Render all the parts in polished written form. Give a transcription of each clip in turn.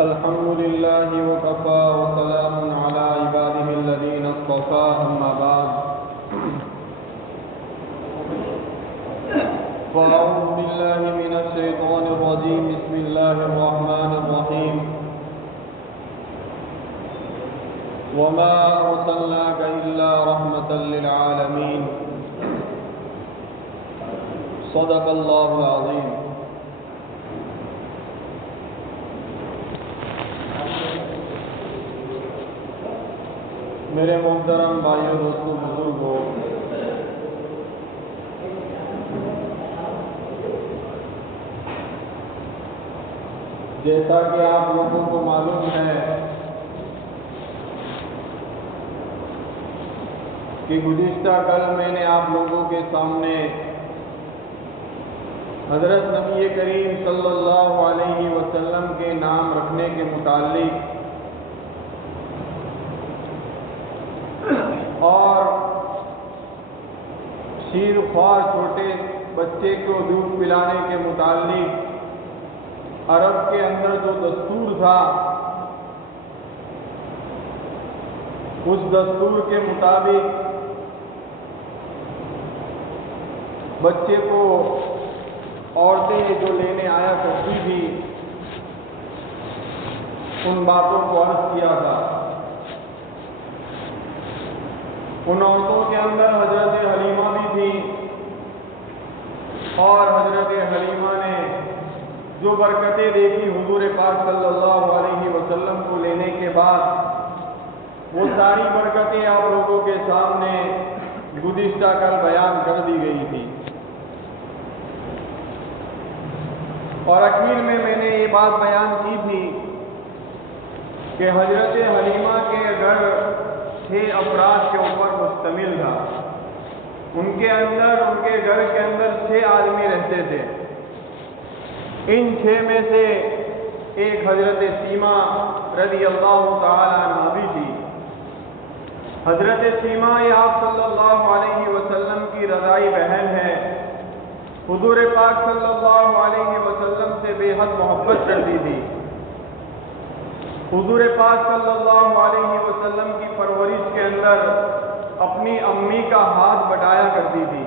الحمد لله وكفى وسلام على عباده الذين اصطفى أما بعد فأعوذ بالله من الشيطان الرجيم بسم الله الرحمن الرحيم وما أرسلناك إلا رحمة للعالمين صدق اللہ العظیم۔ میرے محترم بھائیوں، دوستوں، بزرگوں، جیسا کہ آپ لوگوں کو معلوم ہے کہ گزشتہ کل میں نے آپ لوگوں کے سامنے حضرت نبی کریم صلی اللہ علیہ وسلم کے نام رکھنے کے متعلق اور شیر خوار چھوٹے بچے کو دودھ پلانے کے متعلق عرب کے اندر جو دستور تھا اس دستور کے مطابق بچے کو عورتیں جو لینے آیا کرتی تھی ان باتوں کو عرض کیا تھا۔ ان عورتوں کے اندر حضرت حلیمہ بھی تھی اور حضرت حلیمہ نے جو برکتیں دیکھی حضور پاک صلی اللہ علیہ وسلم کو لینے کے بعد وہ ساری برکتیں آپ لوگوں کے سامنے گزشتہ کل بیان کر دی گئی تھی، اور اخیر میں نے یہ بات بیان کی تھی کہ حضرت حلیمہ کے گھر 6 افراد کے اوپر مشتمل تھا۔ ان کے گھر کے اندر 6 آدمی رہتے تھے۔ ان 6 میں سے ایک حضرت سیمہ رضی اللہ تعالی عنہ بھی تھی۔ حضرت سیمہ یہ آپ صلی اللہ علیہ وسلم کی رضائی بہن ہے۔ حضور پاک صلی اللہ علیہ وسلم سے بے حد محبت کرتی تھی۔ حضور پاک صلی اللہ علیہ وسلم کی پرورش کے اندر اپنی امی کا ہاتھ بٹایا کرتی تھی،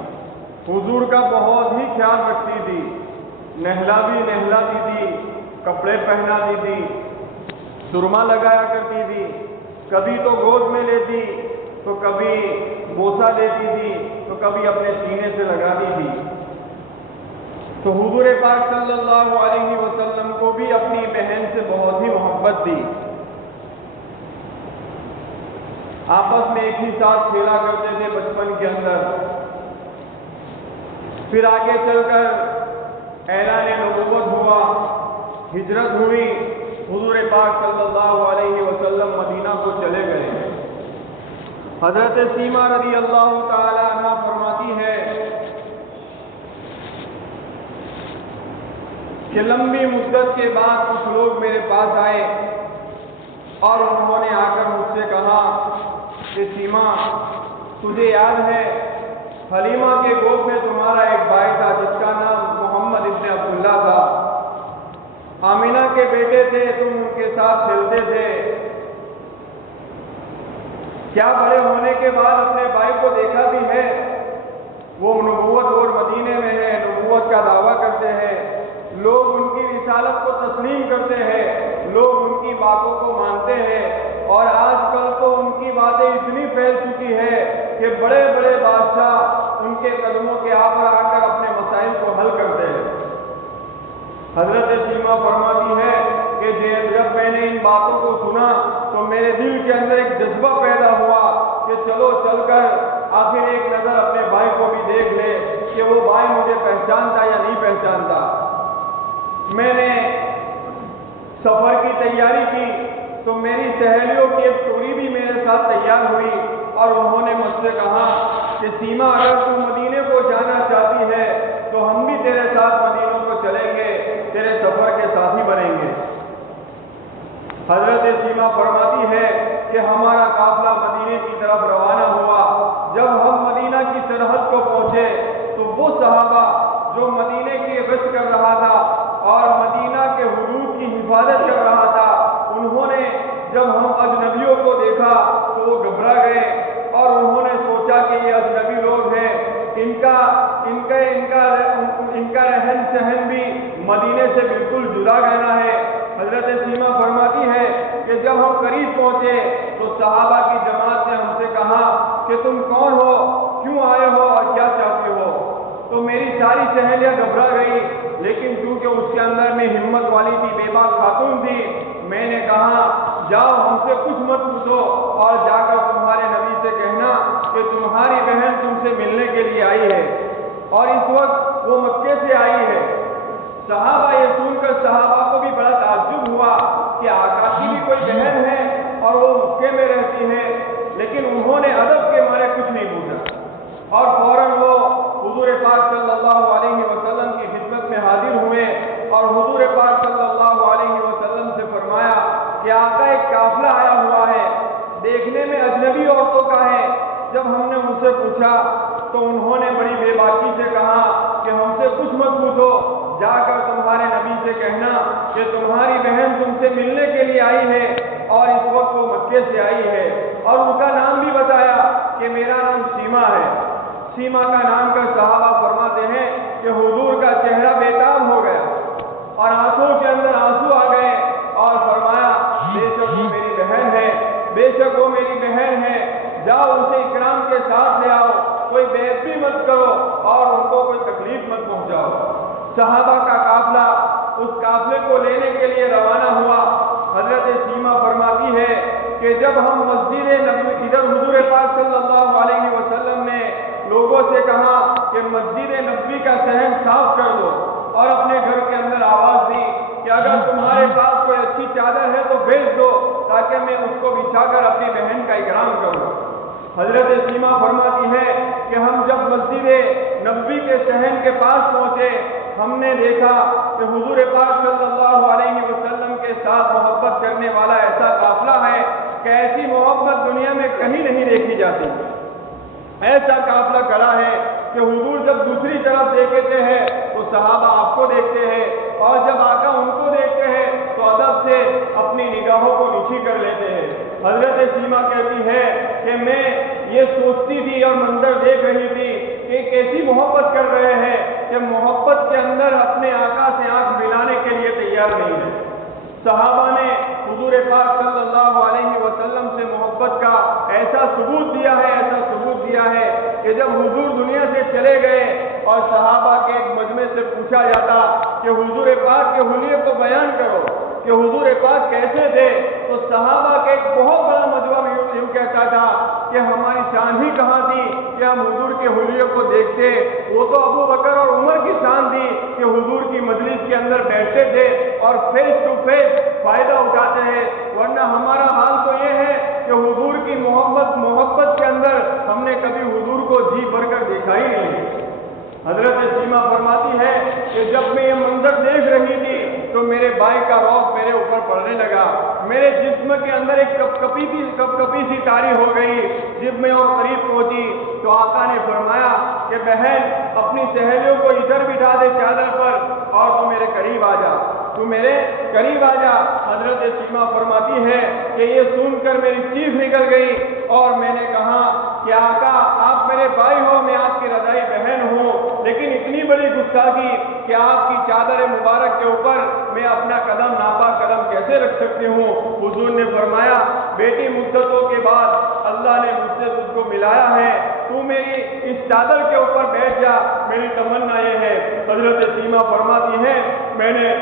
حضور کا بہت ہی خیال رکھتی تھی، نہلاتی تھی، کپڑے پہناتی تھی، سرما لگایا کرتی تھی، کبھی تو گود میں لیتی تو کبھی بوسہ لیتی تھی تو کبھی اپنے سینے سے لگاتی تھی۔ تو حضور پاک صلی اللہ علیہ وسلم کو بھی اپنی بہن سے بہت ہی محبت تھی۔ آپس میں ایک ہی ساتھ کھیلا کرتے تھے بچپن کے اندر۔ پھر آگے چل کر اعلان نبوت ہوا، ہجرت ہوئی، حضور پاک صلی اللہ علیہ وسلم مدینہ کو چلے گئے۔ حضرت سیمہ رضی اللہ تعالی عنہ فرماتی ہے کہ لمبی مدت کے بعد کچھ لوگ میرے پاس آئے اور انہوں نے آ کر مجھ سے کہا کہ سیمہ، تجھے یاد ہے حلیمہ کے گود میں تمہارا ایک بھائی تھا جس کا نام محمد ابن عبداللہ تھا، آمینہ کے بیٹے تھے، تم ان کے ساتھ کھیلتے تھے، کیا بڑے ہونے کے بعد اپنے بھائی کو دیکھا بھی ہے؟ وہ نبوت اور مدینے میں ہے، نبوت کا دعویٰ کرتے ہیں، لوگ ان کی رسالت کو تسلیم کرتے ہیں، لوگ ان کی باتوں کو مانتے ہیں، اور آج کل تو ان کی باتیں اتنی پھیل چکی ہے کہ بڑے بڑے بادشاہ ان کے قدموں کے آپر آ کر اپنے مسائل کو حل کرتے ہیں۔ حضرت سیمہ فرماتی ہے کہ جب میں نے ان باتوں کو سنا تو میرے دل کے اندر ایک جذبہ پیدا ہوا کہ کہ چلو چل کر آخر ایک نظر اپنے بھائی کو بھی دیکھ لے کہ وہ بھائی مجھے پہچانتا یا نہیں پہچانتا۔ میں نے سفر کی تیاری کی تو میری سہیلیوں کی ایک ٹولی بھی میرے ساتھ تیار ہوئی اور انہوں نے مجھ سے کہا کہ سیما اگر تم مدینے کو جانا چاہتی ہے تو ہم بھی تیرے ساتھ مدینوں کو چلیں گے، تیرے سفر کے ساتھی بنیں گے۔ حضرت سیما فرماتی ہے کہ ہمارا قافلہ مدینے کی طرف روانہ ہوا۔ جب ہم مدینہ کی سرحد کو پہنچے تو وہ صحابہ جو مدینے کی گشت کر رہا تھا اور مدینہ کے حدود کی حفاظت کر رہا تھا، انہوں نے جب ہم اجنبیوں کو دیکھا تو وہ گھبرا گئے اور انہوں نے سوچا کہ یہ اجنبی لوگ ہیں، ان کا رہن سہن بھی مدینے سے بالکل جدا رہنا ہے۔ حضرت سیما فرماتی ہے کہ جب ہم قریب پہنچے تو صحابہ کی جماعت نے ہم سے کہا کہ تم کون ہو، کیوں آئے ہو اور کیا چاہتے ہو؟ تو میری ساری سہیلیاں گھبرا گئی، لیکن چونکہ اس کے اندر میں ہمت والی تھی، بے باک خاتون تھی، میں نے کہا جاؤ ہم سے کچھ مت پوچھو اور جا کر تمہارے نبی سے کہنا کہ تمہاری بہن تم سے ملنے کے لیے آئی ہے اور اس وقت وہ مکے سے آئی ہے۔ صحابہ یہ سن کر صحابہ کو بھی بڑا تعجب ہوا کہ آقا کی بھی کوئی بہن ہے اور وہ مکے میں رہتی ہے، لیکن انہوں نے ادب کے مارے کچھ نہیں پوچھا اور فوراً وہ حضور پاک صلی اللہ علیہ وسلم کی خدمت میں حاضر ہوئے اور حضور پاک صلی اللہ علیہ وسلم سے فرمایا کہ آقا ایک قافلہ آیا ہوا ہے، دیکھنے میں اجنبی عورتوں کا ہے۔ جب ہم نے ان سے پوچھا تو انہوں نے بڑی بے باکی سے کہا کہ ہم سے کچھ مت پوچھو، جا کر تمہارے نبی سے کہنا کہ تمہاری بہن تم سے ملنے کے لیے آئی ہے اور اس وقت وہ مکے سے آئی ہے، اور ان کا نام بھی بتایا کہ میرا نام سیما ہے۔ سیما کا نام کر صحابہ فرماتے ہیں کہ حضور کا چہرہ بےتاب ہو گیا اور آنکھوں کے اندر آنسو آ گئے اور فرمایا بے شک وہ میری بہن ہے، بے شک وہ میری بہن ہے، جاؤ اسے اکرام کے ساتھ لے آؤ، کوئی بے عزتی مت کرو اور ان کو کوئی تکلیف مت پہنچاؤ۔ صحابہ کا قافلہ اس قافلے کو لینے کے لیے روانہ ہوا۔ حضرت سیما فرماتی ہے کہ جب ہم مسجد نبوی ادھر حضور پاک صلی اللہ علیہ وسلم نے لوگوں سے کہا کہ مسجد نبوی کا صحن صاف کر دو اور اپنے گھر کے اندر آواز دی کہ اگر تمہارے پاس کوئی اچھی چادر ہے تو بھیج دو تاکہ میں اس کو بچھا کر اپنی بہن کا اکرام کروں۔ حضرت سیما فرماتی ہے کہ ہم جب مسجد نبوی کے صحن کے پاس پہنچے ہم نے دیکھا کہ حضور پاک صلی اللہ علیہ وسلم کے ساتھ محبت کرنے والا ایسا قافلہ ہے کہ ایسی محبت دنیا میں کہیں نہیں دیکھی جاتی۔ ایسا قافلہ کھڑا ہے کہ حضور جب دوسری طرف دیکھتے ہیں تو صحابہ آپ کو دیکھتے ہیں اور جب آقا ان کو دیکھتے ہیں تو ادب سے اپنی نگاہوں کو نیچی کر لیتے ہیں۔ حضرت سیما کہتی ہے کہ میں یہ سوچتی تھی اور منظر دیکھ رہی تھی کہ کیسی محبت کر رہے ہیں کہ محبت کے اندر اپنے آقا سے آنکھ ملانے کے لیے تیار نہیں ہے۔ صحابہ نے حضور پاک صلی اللہ علیہ وسلم سے محبت کا ایسا ثبوت دیا ہے کہ جب حضور دنیا سے چلے گئے اور صحابہ کے ایک مجمع سے پوچھا جاتا کہ حضور پاک کے حلیے کو بیان کرو کہ حضور پاک کیسے تھے، تو صحابہ کے ایک بہت بڑا مجمع یوں کہتا تھا کہ ہماری شان ہی کہاں تھی کہ ہم حضور کے حلیے کو دیکھتے، وہ تو ابو بکر اور عمر کی شان تھی کہ حضور کی مجلس کے اندر بیٹھتے تھے اور فیس ٹو فیس فائدہ اٹھاتے ہیں، ورنہ ہمارا حال تو یہ ہے کہ حضور کی محبت کے اندر ہم نے کبھی حضور کو جی بھر کر دیکھا ہی نہیں۔ حضرت سیما فرماتی ہے کہ جب میں یہ منظر دیکھ رہی تھی تو میرے بھائی کا روب میرے اوپر پڑنے لگا، میرے جسم کے اندر ایک کپکپی سی طاری ہو گئی۔ جب میں اور قریب پہنچی تو آقا نے فرمایا کہ بہن اپنی سہیلیوں کو ادھر بٹھا دے چادر پر اور تو میرے قریب آ جا، تو میرے قریب آ جا۔ حضرت سیما فرماتی ہے کہ یہ سن کر میری چیخ نکل گئی اور میں نے کہا کہ آقا آپ میرے بھائی ہو، میں آپ کی رضائی بہن ہوں، لیکن اتنی بڑی گستاخی کہ آپ کی چادر مبارک کے اوپر میں اپنا قدم ناپاک قدم کیسے رکھ سکتی ہوں؟ حضور نے فرمایا بیٹی مدتوں کے بعد اللہ نے مجھ سے تجھ کو ملایا ہے، تو میری اس چادر کے اوپر بیٹھ جا، میری تمنا یہ ہے۔ حضرت سیما فرماتی ہے میں نے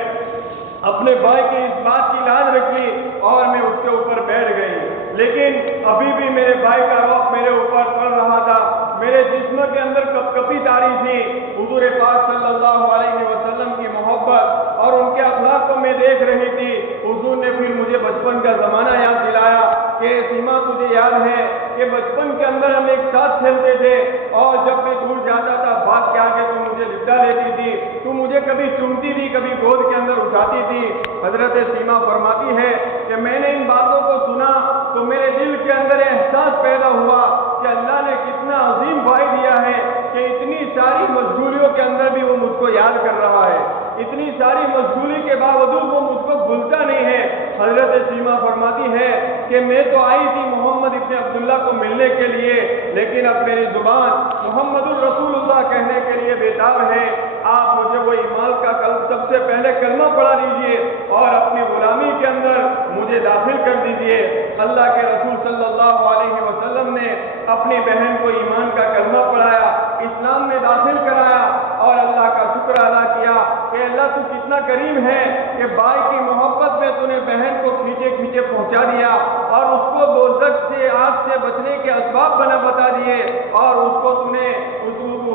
اپنے بھائی کی اس بات کی لاج رکھی اور میں اس کے اوپر بیٹھ گئی، لیکن ابھی بھی میرے بھائی کا روب میرے اوپر پڑ رہا تھا، میرے جسم کے اندر کپکپی تاری تھی۔ حضور پاک صلی اللہ علیہ وسلم کی محبت اور ان کے اخلاق کو میں دیکھ رہی تھی۔ حضور نے پھر مجھے بچپن کا زمانہ یاد دلایا کہ سیما تجھے یاد ہے کہ بچپن کے اندر ہم ایک ساتھ کھیلتے تھے اور جب میں دور جاتا تھا بھاگ کے آگے تو مجھے لپٹا لیتی تھی، تو مجھے کبھی چومتی تھی، کبھی گود کے اندر اٹھاتی تھی۔ حضرت سیما فرماتی ہے کہ میں نے ان باتوں کو سنا تو میرے دل کے اندر احساس پیدا ہوا کہ اللہ نے کتنا عظیم بھائی دیا ہے کہ اتنی ساری مشغولیوں کے اندر بھی وہ مجھ کو یاد کر رہا ہے، اتنی ساری مشغولی کے باوجود وہ مجھ کو بھولتا نہیں ہے۔ حضرت سیما فرماتی ہے کہ میں تو آئی تھی محمد ابن عبداللہ کو ملنے کے لیے، لیکن اب میری زبان محمد الرسول اللہ کہنے کے لیے بیتاب ہے۔ آپ مجھے وہ ایمان کا سب سے پہلے کلمہ پڑھا دیجئے اور اپنی غلامی کے اندر مجھے داخل کر دیجئے۔ اللہ کے رسول صلی اللہ علیہ وسلم نے اپنی بہن کو ایمان کا کلمہ پڑھایا، اسلام میں داخل کرایا اور اللہ کا شکر ادا کیا کہ اللہ تو کتنا کریم ہے کہ بھائی کی محبت میں تو نے بہن کو کھینچے کھینچے پہنچا دیا اور اس کو دوزخ سے آگ سے بچنے کے اسباب بتا دیے اور اس کو تو نے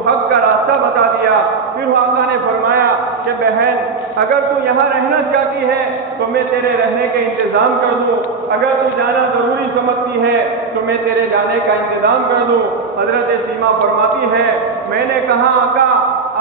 حق کا راستہ بتا دیا۔ پھر آقا نے فرمایا کہ بہن اگر تو یہاں رہنا چاہتی ہے تو میں تیرے رہنے کا انتظام کر دوں، اگر تو جانا ضروری سمجھتی ہے تو میں تیرے جانے کا انتظام کر دوں۔ حضرت سیما فرماتی ہے میں نے کہا آقا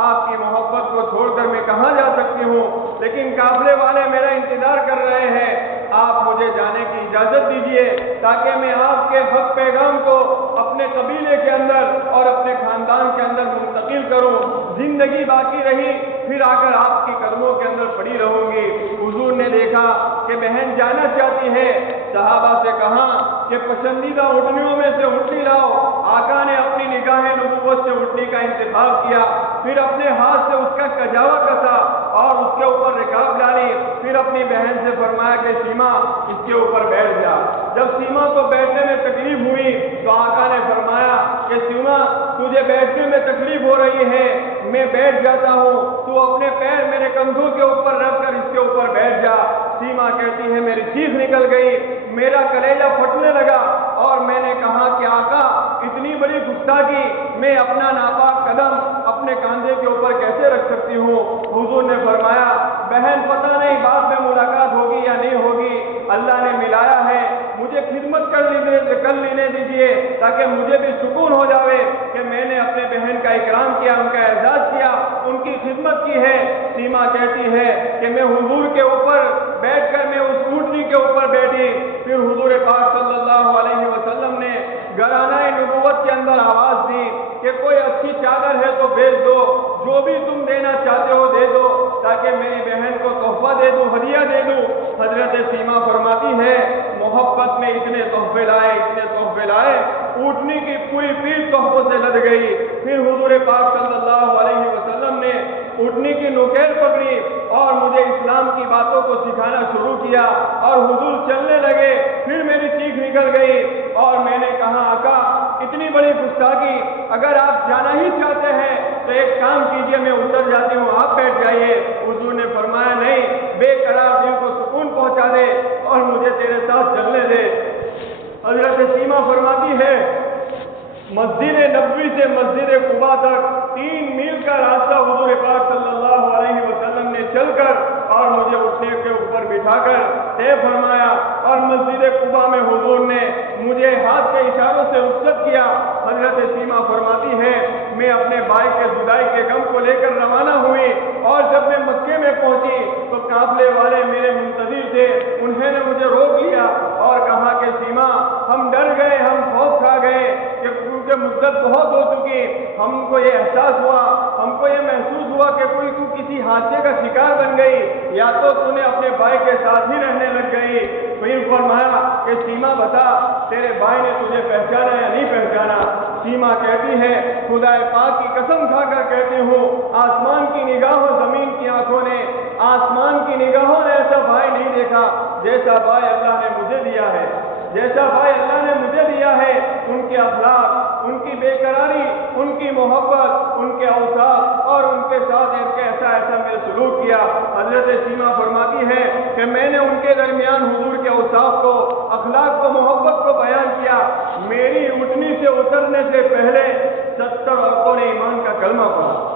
آپ کی محبت کو چھوڑ کر میں کہاں جا سکتی ہوں، لیکن قافلے والے میرا انتظار کر رہے ہیں، آپ مجھے جانے کی اجازت دیجیے تاکہ میں آپ کے حق پیغام کو اپنے قبیلے کے اندر اور اپنے خاندان کے اندر منتقل کروں۔ زندگی باقی رہی پھر آ کر آپ کی قدموں کے اندر پڑی رہوں گی۔ حضور نے دیکھا کہ بہن جانا چاہتی ہے، صحابہ سے کہا کہ پسندیدہ اٹھنیوں میں سے اٹھنی لاؤ۔ آقا نے اپنی نگاہ نبوت سے اٹھنی کا انتخاب کیا، پھر اپنے ہاتھ سے اس کا کجاوا کسا اور اس کے اوپر رکاب ڈالی، پھر اپنی بہن سے فرمایا کہ سیما اس کے اوپر بیٹھ جا۔ جب سیما کو بیٹھنے میں تکلیف ہوئی تو آقا نے فرمایا کہ سیما تجھے بیٹھنے میں تکلیف ہو رہی ہے، میں بیٹھ جاتا ہوں، تو اپنے پیر میرے کندھوں کے اوپر رکھ کر اس کے اوپر بیٹھ جا۔ سیما کہتی ہے میری چیخ نکل گئی، میرا کلیجہ پھٹنے لگا اور میں نے کہا کہ آقا اتنی بڑی گستاخی، میں اپنا ناپاک قدم اپنے کاندھے کے اوپر کیسے رکھ سکتی ہوں؟ حضور نے فرمایا بہن پتہ نہیں بعد میں ملاقات ہوگی یا نہیں ہوگی، اللہ نے ملایا ہے، مجھے خدمت کر لینے دیجیے تاکہ مجھے بھی سکون ہو جائے کہ میں نے اپنے بہن کا اکرام کیا، ان کا اعزاز کیا، ان کی خدمت کی ہے۔ سیما کہتی ہے کہ میں حضور کے اوپر بیٹھ کر میں اس اونٹنی کے اوپر بیٹھی، پھر حضور پاک صلی اللہ علیہ وسلم نے گھرانہ نبوت کے اندر آواز دی کہ کوئی اچھی چادر ہے تو بھیج دو، جو بھی تم دینا چاہتے ہو دے دو تاکہ میری بہن کو تحفہ دے دوں، ہدیہ دے دوں۔ حضرت سیما فرماتی ہے محبت میں اتنے تحفے لائے، اونٹنی کی پوری پیٹھ تحفوں سے لد گئی۔ پھر حضور پاک صلی اللہ علیہ وسلم نے اونٹنی کی نوکیل پکڑی اور مجھے اسلام کی باتوں کو سکھانا شروع کیا اور حضور چلنے لگے، پھر میری چیخ نکل گئی اور میں نے کہا آقا اتنی بڑی گستاخی، اگر آپ جانا ہی چاہتے ہیں تو ایک کام کیجئے میں اتر جاتی ہوں، آپ بیٹھ جائیے۔ حضور نے فرمایا نہیں، بے قرار دل کو سکون پہنچا دے اور مجھے تیرے ساتھ چلنے دے۔ حضرت سیما فرماتی ہے مسجد نبوی سے مسجد قباء تک 3 میل کا راستہ حضور پاک صلی اللہ علیہ وسلم نے چل کر اور مجھے اٹھنے کے اوپر بٹھا کر طے فرمایا اور مسجد قباء میں حضور نے مجھے ہاتھ کے اشاروں سے رخصت کیا۔ حضرت سیما فرماتی ہے میں اپنے بھائی کے جدائی کے غم کو لے کر روانہ ہوئی اور جب میں مکے میں پہنچی تو قافلے والے میرے منتظر تھے، انہوں نے مجھے روک لیا اور کہا کہ سیما ہم ڈر گئے، ہم خوف کھا گئے کہ کیونکہ مدت بہت ہو چکی، ہم کو یہ احساس ہوا، ہم کو یہ محسوس ہوا کہ کوئی تو کسی حادثے کا شکار بن گئی یا تو نے اپنے بھائی کے ساتھ ہی رہنے لگ گئی۔ پھر فرمایا کہ سیما بتا تیرے بھائی نے تجھے پہچانا یا نہیں پہچانا؟ سیما کہتی ہے خدا پاک کی قسم کھا کر کہتی ہوں آسمان کی نگاہوں زمین کی آنکھوں نے، آسمان کی نگاہوں نے ایسا بھائی نہیں دیکھا جیسا بھائی اللہ نے مجھے دیا ہے، جیسا بھائی اللہ نے مجھے دیا ہے۔ ان کے اخلاق، ان کی بے قراری، ان کی محبت، ان کے اوصاف اور ان کے ساتھ ایسا میں سلوک کیا۔ حضرت سیما فرماتی ہے کہ میں نے ان کے درمیان حضور کے اوصاف کو، اخلاق کو، محبت کو بیان کیا۔ میری اٹھنی سے نکلنے سے پہلے 70 عورتوں نے ایمان کا کلمہ پڑھا۔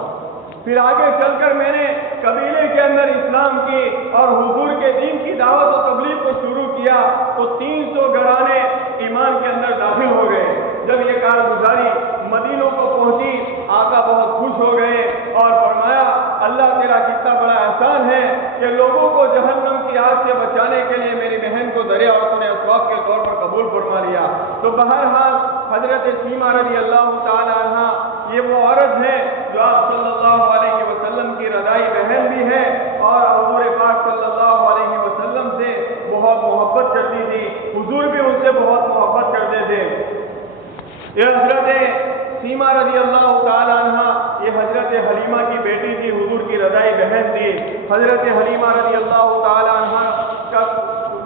پھر آگے چل کر میں نے قبیلے کے اندر اسلام کی اور حضور کے دین کی دعوت و تبلیغ کو شروع کیا تو 300 گھرانے ایمان کے اندر داخل ہو گئے۔ جب یہ کارگزاری مدینوں کو پہنچی، آقا بہت خوش ہو گئے اور فرمایا اللہ تیرا کتنا بڑا احسان ہے کہ لوگوں کو جہنم کی آگ سے بچانے کے لیے میری بہن کو دریا عورتوں نے اسباب کے طور پر قبول فرما لیا۔ تو بہرحال حضرت سیما رضی اللہ تعالی عنہ یہ وہ عورت ہے جو آپ صلی اللہ علیہ وسلم کی رضائی بہن بھی ہے اور حضور پاک صلی اللہ علیہ وسلم سے بہت محبت کرتی تھی، حضور بھی ان سے بہت محبت کرتے تھے۔ یہ حضرت سیما رضی اللہ تعالی عنہ یہ حضرت حلیمہ کی بیٹی تھی، حضور کی رضائی بہن تھی۔ حضرت حلیمہ رضی اللہ تعالی عنہ کا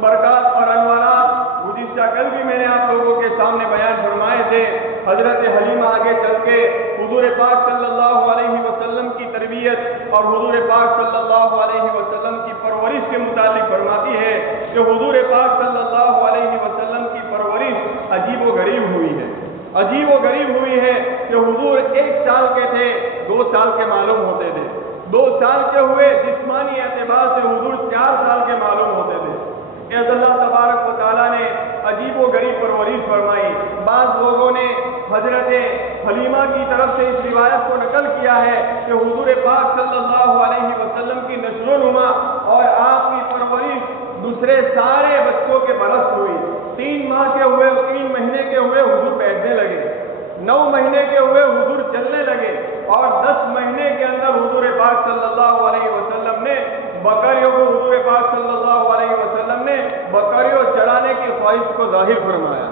برکات اور انوارات گزشتہ کل بھی میں نے آپ لوگوں کے سامنے بیان فرمائے تھے۔ حضرت حلیمہ آگے چل کے حضور پاک صلی اللہ علیہ وسلم کی تربیت اور حضور پاک صلی اللہ علیہ وسلم کی پرورش کے متعلق فرماتی ہے کہ حضور پاک صلی اللہ علیہ وسلم کی پرورش عجیب و غریب ہوئی ہے، عجیب و غریب ہوئی ہے کہ حضور 1 سال کے تھے 2 سال کے معلوم ہوتے تھے، 2 سال کے ہوئے جسمانی اعتبار سے حضور 4 سال کے معلوم ہوتے تھے۔ اے اللہ تبارک و تعالیٰ نے عجیب و غریب پرورش فرمائی۔ بعض لوگوں نے حضرت حلیمہ کی طرف سے اس روایت کو نقل کیا ہے کہ حضور پاک صلی اللہ علیہ وسلم کی نشو و نما اور آپ کی پرورش دوسرے سارے بچوں کے برعکس ہوئی۔ 3 ماہ کے ہوئے، 3 مہینے کے ہوئے حضور بیٹھنے لگے، 9 مہینے کے ہوئے حضور چلنے لگے اور 10 مہینے کے اندر حضور پاک صلی اللہ علیہ وسلم نے بکریوں کو حضور پاک صلی اللہ علیہ وسلم نے بکریوں چرانے کی خواہش کو ظاہر فرمایا،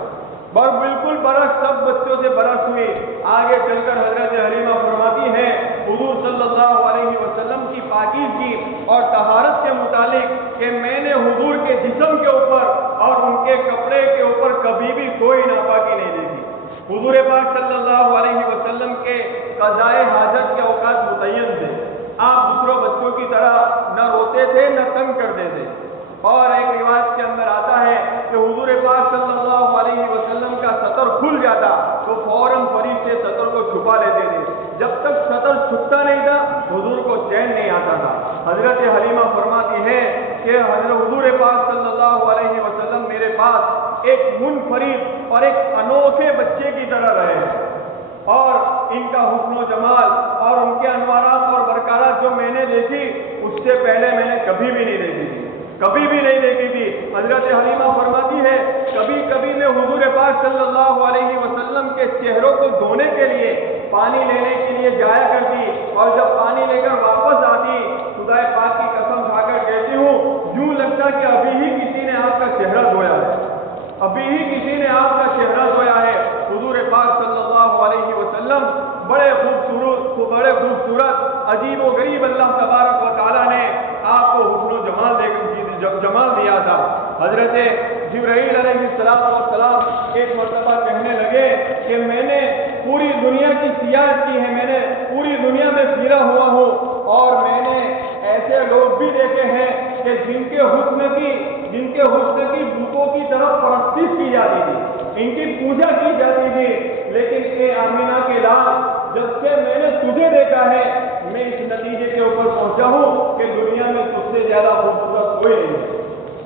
اور بالکل برعکس سب بچوں سے برعکس ہوئی۔ آگے چل کر حضرت حلیمہ فرماتی ہے حضور صلی اللہ علیہ وسلم کی پاکیزگی اور طہارت کے متعلق کہ میں نے حضور کے جسم کے اوپر اور ان کے کپڑے کے اوپر کبھی بھی کوئی ناپاکی نہیں دیکھی۔ حضور پاک صلی اللہ علیہ وسلم کے قضائے حاجت کے اوقات متعین تھے، آپ دوسروں بچوں کی طرح نہ روتے تھے نہ تنگ کرتے تھے۔ اور ایک روایت کے اندر آتا ہے کہ حضور پاک صلی اللہ علیہ وسلم کا سطر کھل جاتا تو فوراً فریض سے سطر کو چھپا لیتے تھے، جب تک سطر چھپتا نہیں تھا حضور کو چین نہیں آتا تھا۔ حضرت حلیمہ فرماتی ہے کہ حضور پاک صلی اللہ علیہ وسلم میرے پاس ایک منفرد اور ایک انوکھے بچے کی طرح رہے اور ان کا حسن و جمال اور ان کے انوارات اور برکات جو میں نے دیکھی اس سے پہلے میں نے کبھی بھی نہیں دیکھی تھی، کبھی بھی نہیں دیکھی تھی۔ حضرت حلیمہ فرماتی ہے کبھی کبھی میں حضور پاک صلی اللہ علیہ وسلم کے چہروں کو دھونے کے لیے پانی لینے کے لیے جایا کرتی اور جب پانی لے کر واپس آتی خدا پاک کی قسم کھا کر کہتی ہوں یوں لگتا کہ ابھی ہی کسی نے آپ کا چہرہ دھویا ہے، ابھی ہی کسی نے آپ کا چہرہ دھویا ہے۔ حضور پاک صلی اللہ علیہ وسلم بڑے خوبصورت عجیب و غریب اللہ تبارک و تعالیٰ نے آپ کو حسن و جمال دیا تھا۔ حضرت جبرائیل علیہ السلام ایک مرتبہ کہنے لگے کہ میں نے پوری دنیا کی سیاحت کی ہے، میں نے پوری دنیا میں پھرا ہوا ہوں اور میں نے ایسے لوگ بھی دیکھے ہیں کہ جن کے حسن کی بتوں کی طرف پرستش کی جاتی تھی، ان کی پوجا کی جاتی تھی، لیکن اے آمینہ کے لال جب سے میں نے تجھے دیکھا ہے میں اس نتیجے کے اوپر پہنچا ہوں کہ دنیا میں تجھ سے زیادہ خوبصورت کوئی نہیں ہے،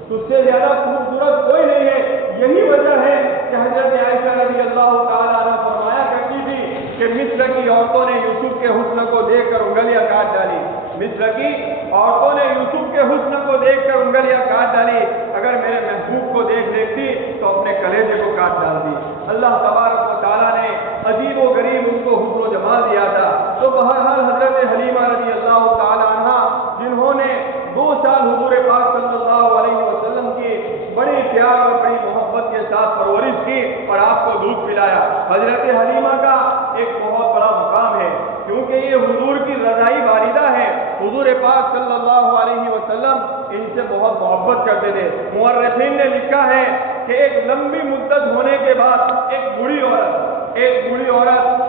تجھ سے زیادہ خوبصورت کوئی نہیں ہے۔ یہی وجہ ہے کہ حضرت عائشہ رضی اللہ تعالیٰ عنہ فرمایا کرتی تھی کہ مصر کی عورتوں نے یوسف کے حسن کو دیکھ کر انگلیاں کاٹ ڈالی، مصر کی عورتوں نے یوسف کے حسن کو دیکھ کر انگلیاں کاٹ ڈالی، اگر میرے محبوب کو دیکھتی تو اپنے کلیجے کو کاٹ ڈالتی۔ اللہ تبارک و تعالیٰ نے عجیب و غریب ان کو حسن و جمال دیا تھا۔ تو بہرحال حضرت حلیمہ رضی اللہ تعالیٰ عنہ جنہوں نے 2 سال حضور پاک صلی اللہ علیہ وسلم کی بڑی پیار اور بڑی محبت کے ساتھ پرورش کی اور آپ کو دودھ پلایا، حضرت حلیمہ کا ایک بہت بڑا مقام ہے کیونکہ یہ حضور کی رضائی والدہ ہے۔ حضور پاک صلی اللہ علیہ وسلم ان سے بہت محبت کرتے تھے۔ مورخین نے لکھا ہے کہ ایک لمبی مدت ہونے کے بعد ایک بوڑھی عورت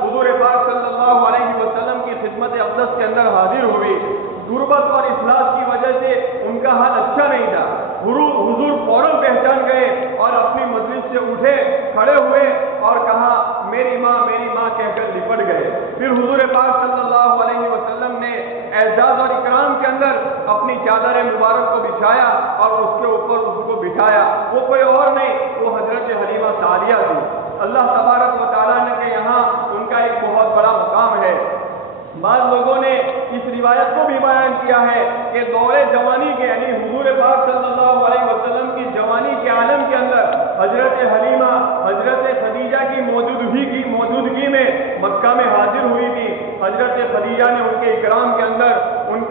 حضور پاک صلی اللہ علیہ وسلم کی خدمت اقدس کے اندر حاضر ہوئی۔ غربت اور افلاس کی وجہ سے ان کا حال اچھا نہیں تھا۔ حضور فوراً پہچان گئے اور اپنی مجلس سے اٹھے، کھڑے ہوئے اور کہا میری ماں پھر حضور پاک صلی اللہ علیہ وسلم نے اعزاز اور اکرام کے اندر اپنی چادر مبارک کو بچھایا اور اس کے اوپر اس کو بٹھایا. وہ کوئی اور نہیں، وہ حضرت حلیمہ سعدیہ تھی. اللہ تبارک و تعالیٰ نے کہ یہاں ان کا ایک بہت بڑا مقام ہے. بعض لوگوں نے اس روایت کو بھی بیان کیا ہے کہ دور جوانی کے یعنی حضور پاک صلی اللہ علیہ وسلم کی جوانی کے عالم کے اندر حضرت حلیمہ حضرت خدیجہ کی موجودگی میں مکہ میں حاضر ہوئی تھی. حضرت خدیجہ نے ان کے اکرام کے اندر ان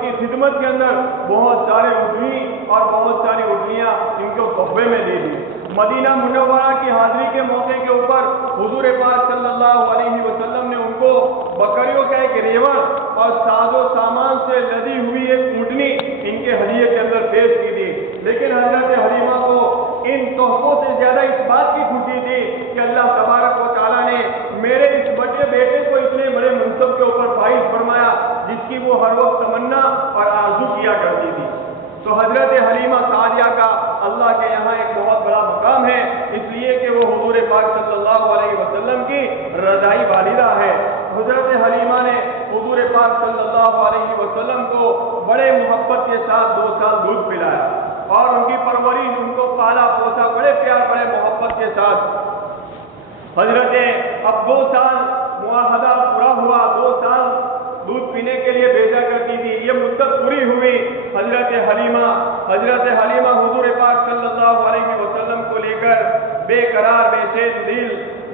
کی خدمت کے اندر بہت سارے اڈنی اور بہت ساری اڈنیاں ان کو تحفے میں دے دی. مدینہ منورہ کی حاضری کے موقع کے اوپر حضور پاک صلی اللہ علیہ وسلم نے ان کو بکریوں کا ایک ریوڑ اور ساز و سامان سے لدی ہوئی ایک اونٹنی ان کے ہدیے کے اندر پیش کی تھی. لیکن حضرت حلیمہ کو ان تحفوں سے زیادہ اس بات کی خوشی تھی کہ اللہ تبارک و تعالیٰ نے میرے اس بڑے بیٹے کو اتنے بڑے منصب کے اوپر فائز فرمایا جس کی وہ ہر وقت تمنا اور آرزو کیا کرتی تھی. تو حضرت حلیمہ سعدیہ کا اللہ کے یہاں ایک بہت بڑا مقام ہے، اس لیے کہ وہ حضور پاک صلی اللہ علیہ وسلم کی رضائی والدہ ہے. حضرت حلیمہ نے حضور پاک صلی اللہ علیہ وسلم کو بڑے محبت کے ساتھ 2 سال دودھ پلایا اور ان کی پرورش، ان کو پالا پوسا بڑے پیار بڑے محبت کے ساتھ. حضرت اب 2 سال معاہدہ پورا ہوا، 2 سال دودھ پینے کے لیے بھیجا کرتی تھی. یہ مدت پوری ہوئی. حضرت حلیمہ حضور پاک صلی اللہ علیہ وسلم کو لے کر بے قرار بے چین دل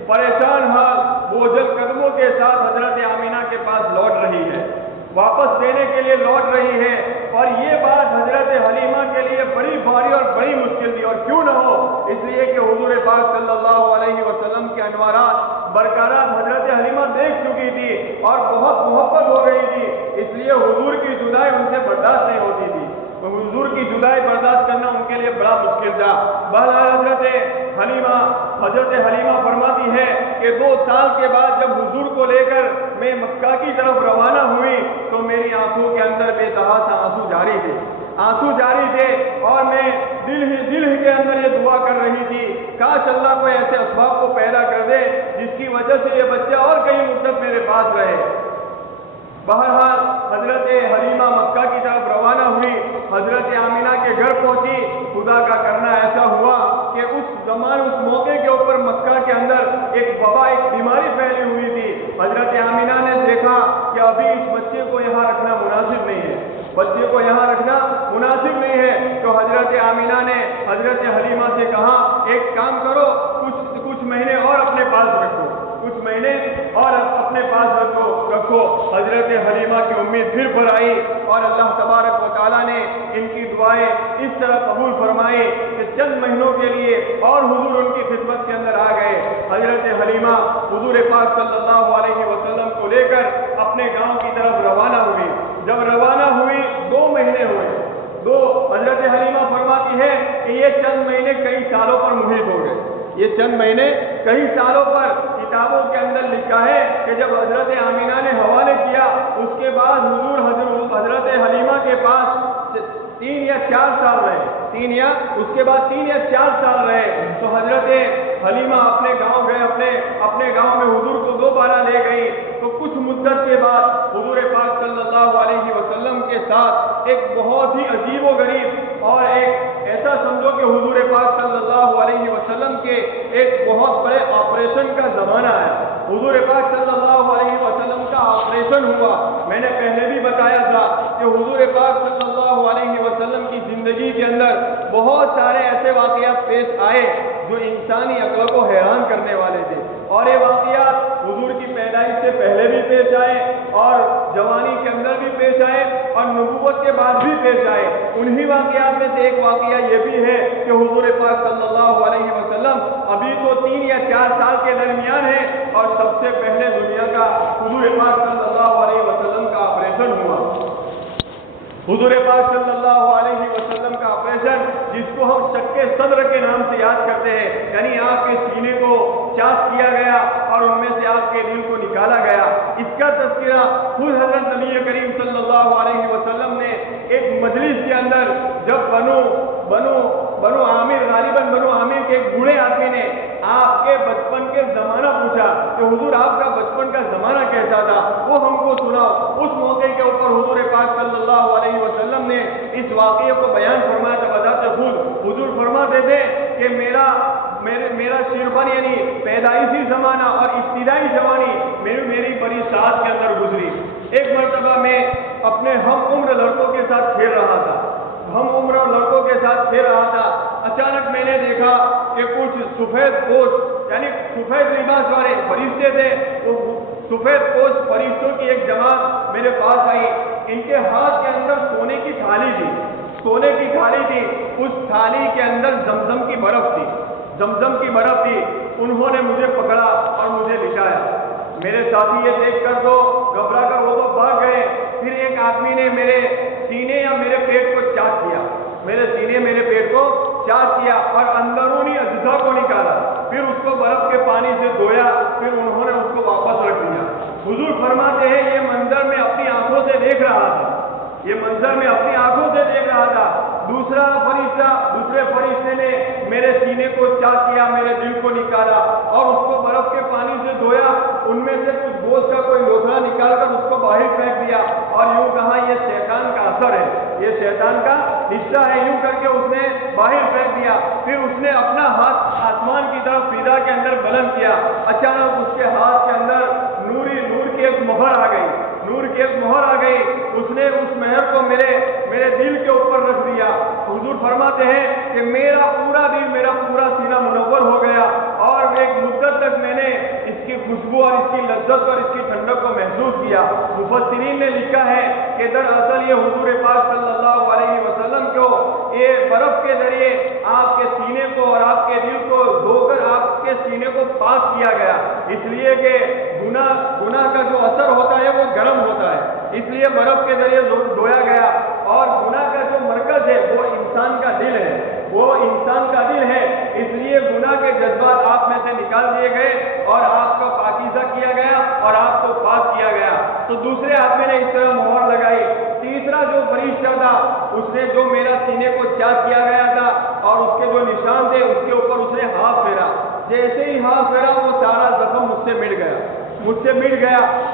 پریشان حال بوجھل قدموں کے ساتھ حضرت آمینہ کے پاس لوٹ رہی ہے، واپس دینے کے لیے لوٹ رہی ہے. اور یہ بات حضرت حلیمہ کے لیے بڑی بھاری اور بڑی مشکل تھی. اور کیوں نہ ہو، اس لیے کہ حضور پاک صلی اللہ علیہ وسلم کے انوارات برقرار حضرت حلیمہ دیکھ چکی تھی اور بہت محبت ہو گئی تھی. اس لیے حضور کی جدائی ان سے برداشت نہیں ہوتی تھی. حضور کی جدائی برداشت کرنا ان کے لیے بڑا مشکل تھا. بہرحال حضرت حلیمہ فرماتی ہے کہ 2 سال کے بعد جب حضور کو لے کر میں مکہ کی طرف روانہ ہوئی تو میری آنکھوں کے اندر بے تحاشا آنسو جاری تھے اور میں دل ہی کے اندر یہ دعا کر رہی تھی، کاش اللہ کوئی ایسے اسباب کو پیدا کر دے جس کی وجہ سے یہ بچہ اور کئی مدت میرے پاس رہے. بہرحال حضرت حلیمہ مکہ کی طرف روانہ ہوئی، حضرت آمینہ کے گھر پہنچی. خدا کا کرنا ایسا ہوا کہ اس موقع کے اوپر مکہ کے اندر ایک وبا، ایک بیماری پھیلی ہوئی تھی. حضرت آمینہ نے دیکھا کہ ابھی اس بچے کو یہاں رکھنا مناسب نہیں ہے. تو حضرت آمینہ نے حضرت حلیمہ سے کہا ایک کام کرو، کچھ مہینے اور اپنے پاس رکھو. حضرت حلیمہ کی امید پھر بڑھ آئی اور اللہ تبارک و تعالیٰ نے ان کی دعائیں اس طرح قبول فرمائی کہ چند مہینوں کے لیے اور حضور ان کی خدمت کے اندر آ گئے. حضرت حلیمہ حضور پاک صلی اللہ علیہ وسلم کو لے کر اپنے گاؤں کی طرف روانہ ہوئی. جب روانہ ہوئی 2 مہینے ہوئے. حضرت حلیمہ فرماتی ہے کہ یہ چند مہینے کئی سالوں پر محیط ہو گئے. کتابوں کے اندر لکھا ہے کہ جب حضرت آمینہ نے حوالے کیا اس کے بعد حضرت حلیمہ کے پاس 3 یا 4 سال رہے. تو حضرت حلیمہ اپنے گاؤں گئے، اپنے گاؤں میں حضور کو دوبارہ لے گئی. تو کچھ مدت کے بعد حضور پاک صلی اللہ علیہ وسلم کے ساتھ ایک بہت ہی عجیب و غریب اور ایک ایسا سمجھو کہ حضور پاک صلی اللہ علیہ وسلم کے ایک بہت بڑے آپریشن کا زمانہ ہے. حضور پاک صلی اللہ علیہ وسلم کا آپریشن ہوا. میں نے پہلے بھی بتایا تھا کہ حضور پاک صلی اللہ علیہ وسلم کی زندگی کے اندر بہت سارے ایسے واقعات پیش آئے جو انسانی عقل کو حیران کرنے والے تھے. اور یہ واقعات حضور کی پیدائش سے پہلے بھی پیش آئے اور جوانی کے اندر بھی پیش آئے اور نبوت کے بعد بھی پیش آئے. انہی واقعات میں سے ایک واقعہ یہ بھی ہے کہ حضور پاک صلی اللہ علیہ وسلم ابھی تو 3 یا 4 سال کے درمیان ہے اور سب سے پہلے دنیا کا حضور پاک صلی اللہ علیہ وسلم کا آپریشن ہوا. حضور پاک صلی اللہ علیہ وسلم کا آپریشن جس کو ہم شق صدر کے نام سے یاد کرتے ہیں، یعنی آپ کے سینے کو چاک کیا گیا اور ان میں سے آپ کے دل کو نکالا گیا. اس کا تذکرہ خود حضرت نبی کریم صلی اللہ علیہ وسلم نے ایک مجلس کے اندر جب بنو عامر کے ایک بوڑھے آدمی نے آپ کے بچپن کے زمانہ پوچھا کہ حضور آپ کا بچپن کا زمانہ کیسا تھا، وہ ہم کو سناؤ۔ اس موقع کے اوپر حضور پاک صلی اللہ علیہ وسلم نے اس واقعے کو بیان فرمایا تو بذات خود حضور فرماتے تھے کہ میرا شیربن یعنی پیدائشی زمانہ اور ابتدائی جوانی میری بڑی سعادت کے اندر گزری۔ ایک مرتبہ میں اپنے ہم عمر لڑکوں کے ساتھ کھیل رہا تھا، اچانک میں نے دیکھا کہ کچھ سفید پوش یعنی سفید لباس والے فرشتے تھے، وہ سفید پوش فرشتوں کی ایک جماعت میرے پاس آئی۔ ان کے ہاتھ کے اندر سونے کی تھالی تھی، اس تھالی کے اندر زمزم کی برف تھی۔ انہوں نے مجھے پکڑا اور مجھے لٹایا۔ میرے ساتھی یہ دیکھ کر تو گھبرا کر وہ تو بھاگ گئے۔ پھر ایک آدمی نے میرے سینے یا میرے پیٹ کو چاٹ کیا اور اندرونی اجزاء کو نکالا، پھر اس کو برف کے پانی سے دھویا، پھر انہوں نے اس کو واپس رکھ دیا۔ حضور فرماتے ہیں یہ منظر میں اپنی آنکھوں سے دیکھ رہا تھا۔ دوسرے فرشتے نے میرے سینے کو چاٹ کیا، میرے دل کو نکالا اور اس کو برف کے پانی سے دھویا، ان میں سے کچھ گوشت کا کوئی لوتھڑا نکال کر اس کو باہر پھینک دیا اور یوں کہا یہ شیطان کا اثر ہے، یہ شیطان کا حصہ ہے، یوں کر کے اس نے باہر پھینک دیا۔ پھر اس نے اپنا ہاتھ آسمان کی طرف فضا کے اندر بلند کیا، اچانک اس کے ہاتھ کے اندر نور کی ایک مہر آ گئی، اس نے اس مہر کو میرے دل کے اوپر رکھ دیا۔ حضور فرماتے ہیں کہ میرا پورا سینہ منور ہو گیا اور ایک مدت تک میں نے اس کی خوشبو اور اس کی لذت اور اس کی ٹھنڈک کو محسوس کیا۔ مفسرین نے لکھا ہے کہ دراصل یہ حضور پاک صلی اللہ علیہ وسلم کو یہ برف کے ذریعے آپ کے سینے کو اور آپ کے دل کو دھو کر آپ کے سینے کو پاک کیا گیا، اس لیے کہ گناہ کا جو اثر ہوتا ہے وہ گرم ہوتا ہے، اس لیے برف کے ذریعے دھویا گیا۔ اور گناہ کا جو مرکز ہے وہ انسان کا دل ہے، اس لیے گناہ کے جذبات آپ میں سے نکال دیے گئے اور آپ کو پاکیزہ کیا گیا اور آپ کو پاک کیا گیا۔ تو دوسرے آدمی نے اس طرح مہر لگائی۔ تیسرا جو فرشتہ تھا اس نے جو میرا سینے کو چاک کیا گیا تھا اور اس کے جو نشان تھے اس کے اوپر اس نے ہاتھ پھیرا، جیسے ہی ہاتھ پھیرا وہ سارا زخم مجھ سے مٹ گیا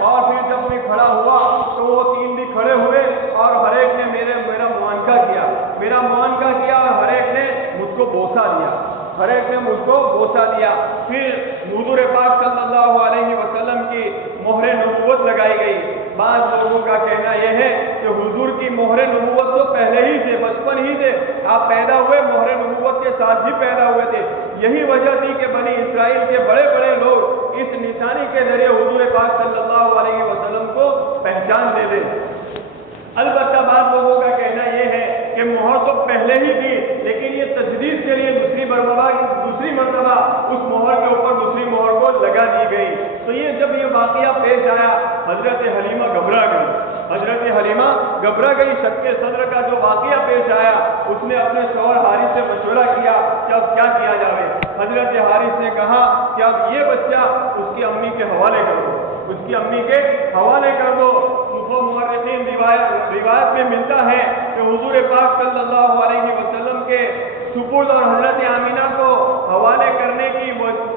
اور پھر جب میں کھڑا ہوا تو وہ تین بھی کھڑے ہوئے اور ہر ایک نے میرا معانقہ کیا اور ہر ایک نے مجھ کو بوسہ دیا۔ پھر حضور پاک صلی اللہ علیہ وسلم کی مہر نبوت لگائی گئی۔ بعض لوگوں کا کہنا یہ ہے کہ حضور کی مہر نبوت تو پہلے ہی سے بچپن ہی سے آپ پیدا ہوئے مہر نبوت کے ساتھ ہی پیدا ہوئے تھے، یہی وجہ تھی کہ بنی اسرائیل کے بڑے لوگ اس نشانی کے ذریعے حضور پاک صلی اللہ علیہ وسلم کو پہچان دے دیں۔ البتہ بعض لوگوں کا کہنا یہ ہے کہ مہر تو پہلے ہی تھی لیکن یہ تجدید کے لیے دوسری مرتبہ اس مہر کے اوپر دوسری مہر کو لگا دی گئی۔ تو جب یہ واقعہ پیش آیا حضرت حلیمہ گھبرا گئی۔ شق صدر کا جو واقعہ پیش آیا اس نے اپنے شوہر حارث سے مشورہ کیا کہ اب کیا کیا جائے۔ حضرت حارث نے کہا کہ اب یہ بچہ اس کی امی کے حوالے کر دو۔ مورخین روایت میں ملتا ہے کہ حضور پاک صلی اللہ علیہ وسلم کے سپرد اور حضرت آمینہ کو حوالے کرنے کی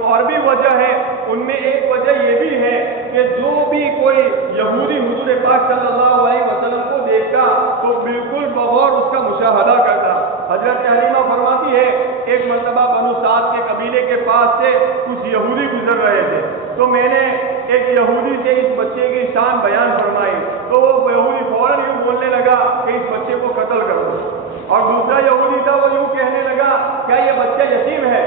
اور بھی وجہ ہے، ان میں ایک وجہ یہ بھی ہے کہ جو بھی کوئی یہودی حضور پاک صلی اللہ علیہ وسلم کو دیکھتا تو بالکل بغور اس کا مشاہدہ کرتا۔ حضرت حلیمہ فرماتی ہے ایک مرتبہ بنو سعد کے قبیلے کے پاس سے کچھ یہودی گزر رہے تھے، تو میں نے ایک یہودی سے اس بچے کی شان بیان فرمائی تو وہ یہودی فوراً یوں بولنے لگا کہ اس بچے کو قتل کر دو، اور دوسرا یہودی تھا وہ یوں کہنے لگا کیا یہ بچہ یتیم ہے،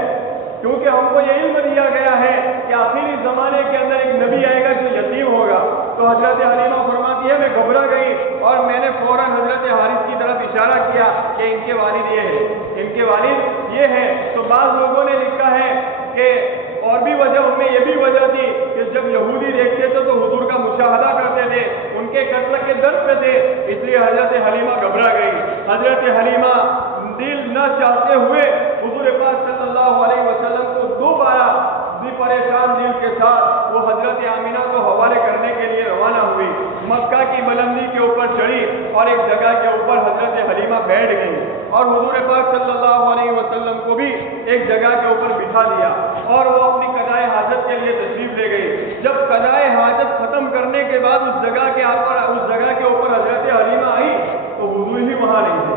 کیونکہ ہم کو یہ علم دیا گیا ہے کہ آخری زمانے کے اندر ایک نبی آئے گا جو یتیم ہوگا۔ تو حضرت حلیمہ فرماتی ہے میں گھبرا گئی اور میں نے فوراً حضرت حارث کی طرف اشارہ کیا کہ ان کے والد یہ ہے۔ تو بعض لوگوں نے لکھا ہے کہ اور بھی وجہ ان میں یہ بھی وجہ تھی کہ جب یہودی دیکھتے تھے تو حضور کا مشاہدہ کرتے تھے، ان کے قتل کے درد پہ تھے، اس لیے حضرت حلیمہ گھبرا گئی۔ حضرت حلیمہ دل نہ چاہتے ہوئے حضور پاک صلی اللہ علیہ وسلم کو دوبارہ پریشان دل کے ساتھ وہ حضرت آمینہ کو حوالے کرنے کے لیے روانہ ہوئی۔ مکہ کی بلندی کے اوپر چڑھی اور ایک جگہ کے اوپر حضرت حلیمہ بیٹھ گئی اور حضور پاک صلی اللہ علیہ وسلم کو بھی ایک جگہ کے اوپر بٹھا دیا اور وہ اپنی قضائے حاجت کے لیے تشریف لے گئی۔ جب قضائے حاجت ختم کرنے کے بعد اس جگہ کے اوپر حضرت حلیمہ آئی تو حضور ہی وہاں نہیں تھے،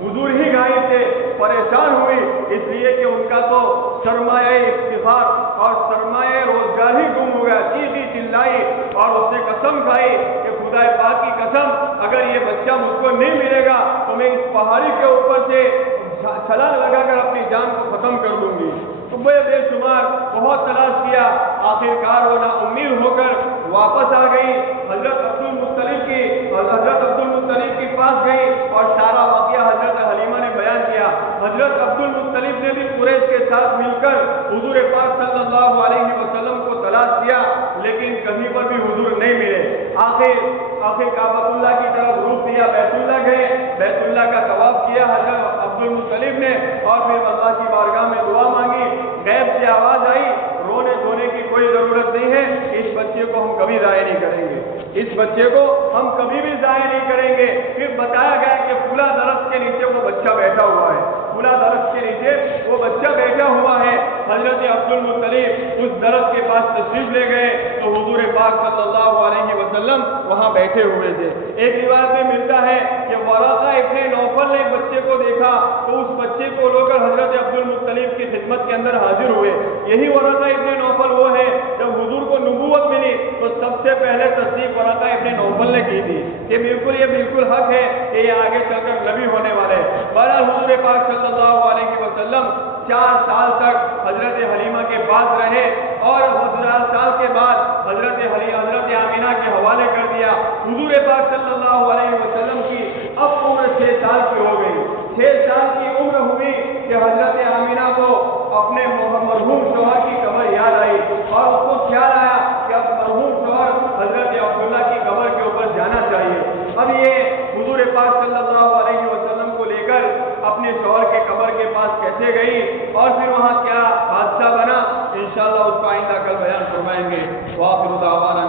حضور ہی غائب تھے۔ پریشان ہوئی اس لیے کہ ان کا تو سرمایہ افتخار اور سرمایہ روزگار ہی گم ہو گیا۔ چیخی چلائی اور اس نے قسم کھائی کہ خدا پاک کی قسم، اگر یہ بچہ مجھ کو نہیں ملے گا تو میں اس پہاڑی کے اوپر سے چھلانگ لگا کر اپنی جان کو ختم کر دوں گی۔ تو بے شمار بہت تلاش کیا، آخرکار وہ نا امید ہو کر واپس آ گئی، حضرت عبد المطلب کے پاس گئی اور سارا واقعہ حضرت حلیمہ نے بیان کیا۔ حضرت عبد المطلب نے بھی قریش کے ساتھ مل کر حضور پاک صلی اللہ علیہ وسلم کو تلاش کیا، لیکن کہیں پر بھی حضور نہیں ملے۔ آخر کعبۃ اللہ کی طرف رخ دیا، بیت اللہ گئے، بیت اللہ کا طواف کیا حضرت عبد المطلب نے، اور پھر اللہ کی بارگاہ میں دعا مانگی۔ غیب سے آواز آئی، رونے دھونے کی کوئی ضرورت نہیں ہے، اس بچے کو ہم کبھی ضائع نہیں کریں گے، اس بچے کو ہم کبھی بھی ضائع نہیں کریں گے۔ پھر بتایا گیا کہ فلاں درخت کے نیچے وہ بچہ بیٹھا ہوا ہے، فلاں درخت کے نیچے وہ بچہ بیٹھا ہوا ہے۔ حضرت عبد المطلب اس درخت کے پاس تشریف لے گئے تو حضور پاک صلی اللہ علیہ وسلم وہاں بیٹھے ہوئے تھے۔ ایک روایت میں ملتا ہے کہ ورقہ ابن نوفل نے ایک بچے کو دیکھا تو اس بچے کو لے کر حضرت عبد المطلب کی خدمت کے اندر حاضر ہوئے۔ یہی ورقہ ابن نوفل وہ ہے جب حضور کو نبوت ملی تو سب سے پہلے تصدیق ورقہ ابن نوفل نے کی تھی کہ یہ بالکل حق ہے کہ یہ آگے چل کر نبی ہونے والے۔ بہرحال حضور پاک صلی اللہ علیہ وسلم 4 سال تک حضرت حلیمہ کے پاس رہے اور 4 سال کے بعد حضرت آمینہ کے حوالے کر دیا۔ حضور پاک صلی اللہ علیہ وسلم کی اب عمر 6 سال کی ہو گئی۔ 6 سال کی عمر ہوئی کہ حضرت آمینہ کو اپنے مرحوم شوہر کی قبر یاد آئی اور اس کو خیال آیا کہ اب مرحوم شوہر حضرت عبداللہ کی قبر کے اوپر جانا چاہیے۔ اب یہ حضور پاک صلی اللہ علیہ وسلم کو لے کر اپنے شوہر کے قبر کے پاس کیسے گئی اور پھر وہاں کیا حادثہ بنا، انشاءاللہ اس کا آئندہ کل بیان فرمائیں گے۔ وآخر دعوانا